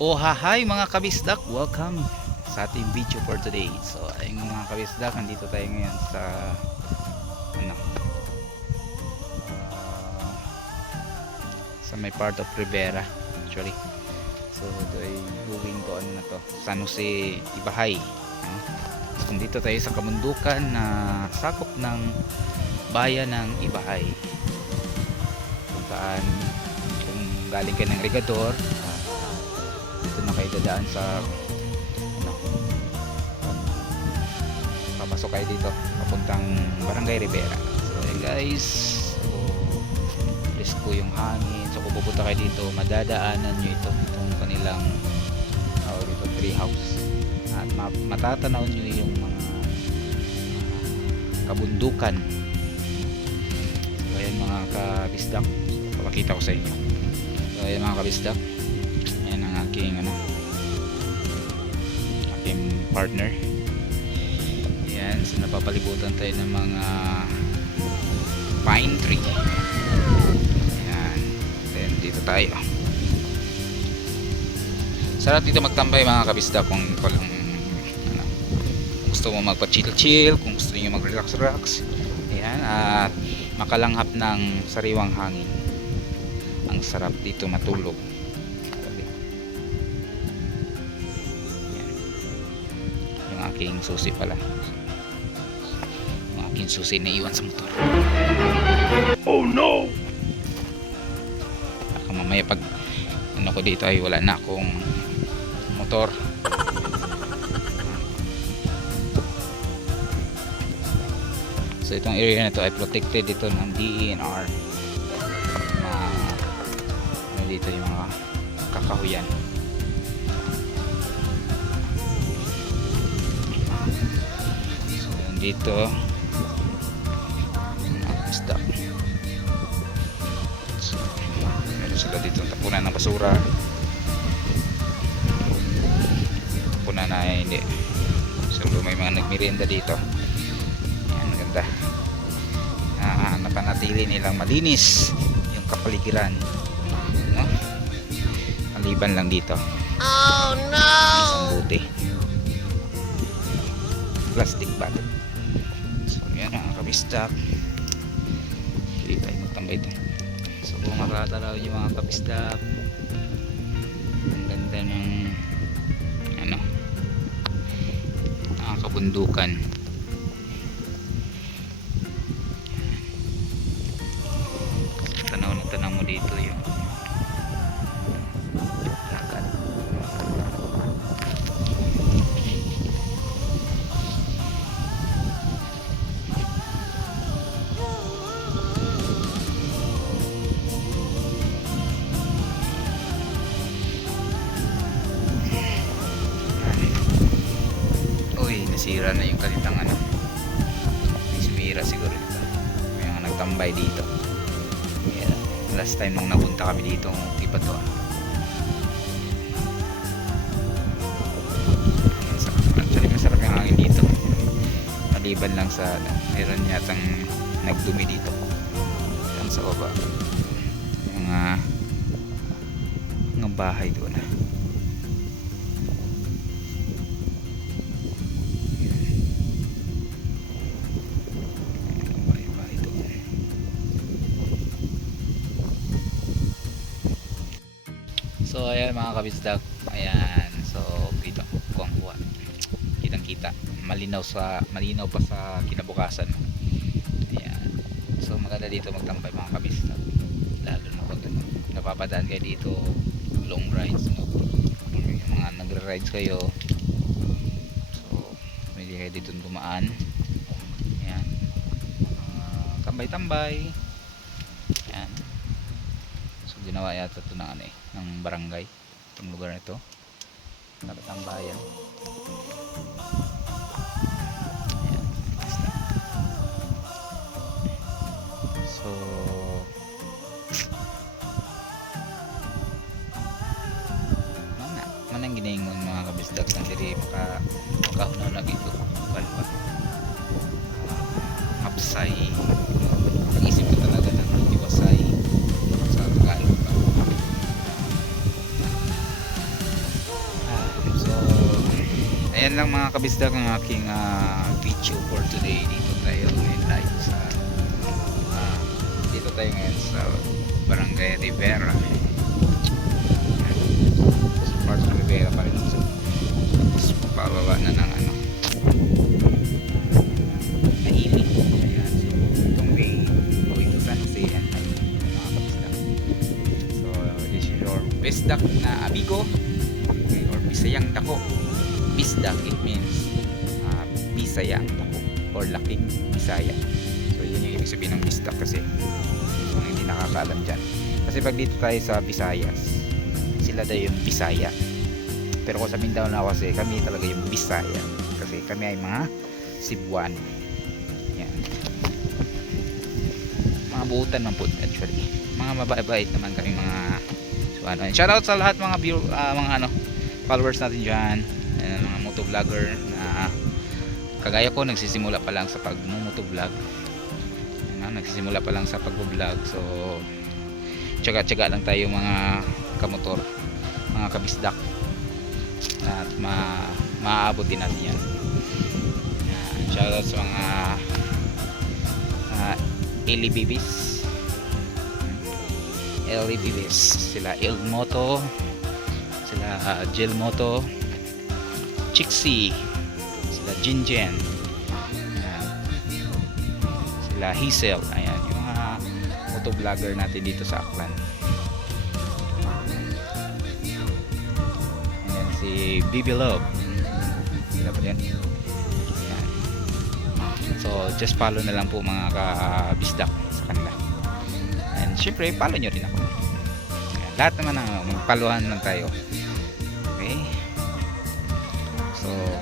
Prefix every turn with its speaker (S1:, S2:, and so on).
S1: Oh hi mga kabisdak, welcome sa ating video for today. So ayun mga kabisdak, nandito tayo ngayon sa ano ah, sa may part of Rivera actually. So ito ay going to na to, San Jose Ibahay. No? So nandito tayo sa kamundukan na sakop ng bayan ng Ibahay. Kung saan kung galing ka ng Rigador, ah, dito na kayo dadaan sa ano papasok kayo dito papuntang Barangay Rivera. So eh guys. So risk ko yung hangin. So kung pupunta kayo dito madadaanan nyo ito itong kanilang tawag dito tree house. At ma- matatanaw nyo yung mga kabundukan. So ayan mga kabisdak. Papakita ko sa inyo. So ayan mga kabisdak aking ano aking partner. Ayan, so napapalibutan tayo ng mga pine tree. Ayan. Then dito tayo. Sarap dito magtambay mga kabisda kung walang ano, kung gusto mo magpa-chill-chill, kung gusto niyo mag-relax-relax. Ayan, at makalanghap ng sariwang hangin. Ang sarap dito matulog. Aking susi pala. Yung aking susi na iwan sa motor.
S2: Oh no!
S1: Baka mamaya pag ano ko dito ay wala na akong motor. So itong area na to ay protected dito ng DENR na ano dito yung mga kakahuyan. Dito isda. So, meron sila dito tapunan ng basura. Tapunan na eh, hindi. So may mga nagmerienda dito. Yan, ganda. Ah, napanatili nilang malinis yung kapaligiran. No? Maliban lang dito.
S3: Oh no!
S1: Isang buti. Plastic bag. Kabistak. Hindi tayo magtambay doon. So kung makatalaw yung mga kabistak. Ang ganda ng ano ang Uy, nasira na yung kalitang ano. May sumira siguro ito. May nagtambay dito. Yeah. Last time nung napunta kami dito, iba to ah. Actually, masarap yung hangin dito. Maliban lang sa, ano, meron yatang nagdumi dito. Yan sa baba. Mga, mga bahay doon ah. So ayan mga kabisdak, ayan. So kita kuang kuha. Kitang kita. Malinaw sa malinaw pa sa kinabukasan. Ayan. So maganda dito magtambay mga kabisdak. Lalo na pag ano, napapadaan kayo dito long rides no. Yung mga nagre-rides kayo. So pwede kayo dito dumaan. Ayan. Ah, tambay-tambay. Ayan. Ginawa yata ito ng ano eh, ng barangay. Itong lugar na ito. Nakatambayan. Ayan. basta. So mana manang ginaingon mga kabisdak sa diri maka makahunaw na ito kan ba hapsay ayan lang mga kabisdak ang aking ah, video for today. Dito tayo ngayon live sa ah, dito tayo ngayon sa Barangay Rivera. Sa part ng Rivera pa rin. So, tapos pababa na ng ano. Ayan so itong way going and mga so this is your bisdak na okay, or bisayang dako bisdak it means uh, bisaya ang dako or laking bisaya. So yun yung ibig sabihin ng bisdak kasi kung hindi nakakaalam dyan. Kasi pag dito tayo sa Visayas sila daw yung Bisaya. Pero kung sa Mindanao kasi kami talaga yung Bisaya. Kasi kami ay mga Cebuano yan. Mga buutan man po actually. Mga mabait naman kami mga Cebuano And shoutout sa lahat mga view, ah, mga ano followers natin dyan motovlogger na kagaya ko nagsisimula pa lang sa pag motovlog Ayan, nagsisimula pa lang sa pag-vlog. So tsaga-tsaga lang tayo mga kamotor mga kabisdak. At ma maaabot din natin yan. Shoutout sa mga uh, LBBs LBBs sila Ilmoto sila uh, Moto Chixie sila Jinjen Ayan. sila Hazel ayan yung mga motovlogger natin dito sa Aklan. Ayan si Bibi Love. Sila ba yan ayan. So just follow na lang po mga kabisdak sa kanila. And syempre follow nyo rin ako. Ayan, lahat naman ng magpaluhan lang tayo Oh.